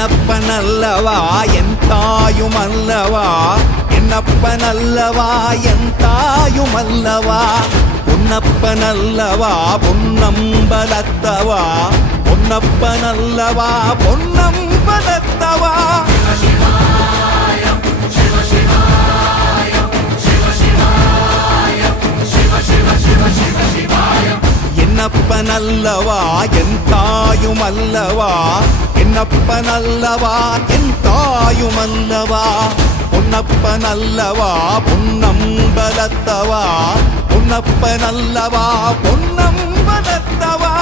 என்னப்பனல்லவா என் தாயுமல்லவா, என்னப்பனல்லவா என் தாயுமல்லவா, பொன்னப்பனல்லவா பொன்னம்பலத்தவா, பொன்னப்பனல்லவா பொன்னம்பலத்தவா. என்னப்பனல்லவா என் தாயுமல்லவா, என்னப்பனல்லவா என் தாயுமல்லவா, பொன்னப்பனல்லவா பொன்னம்பலத்தவா, பொன்னப்பனல்லவா பொன்னம்பலத்தவா.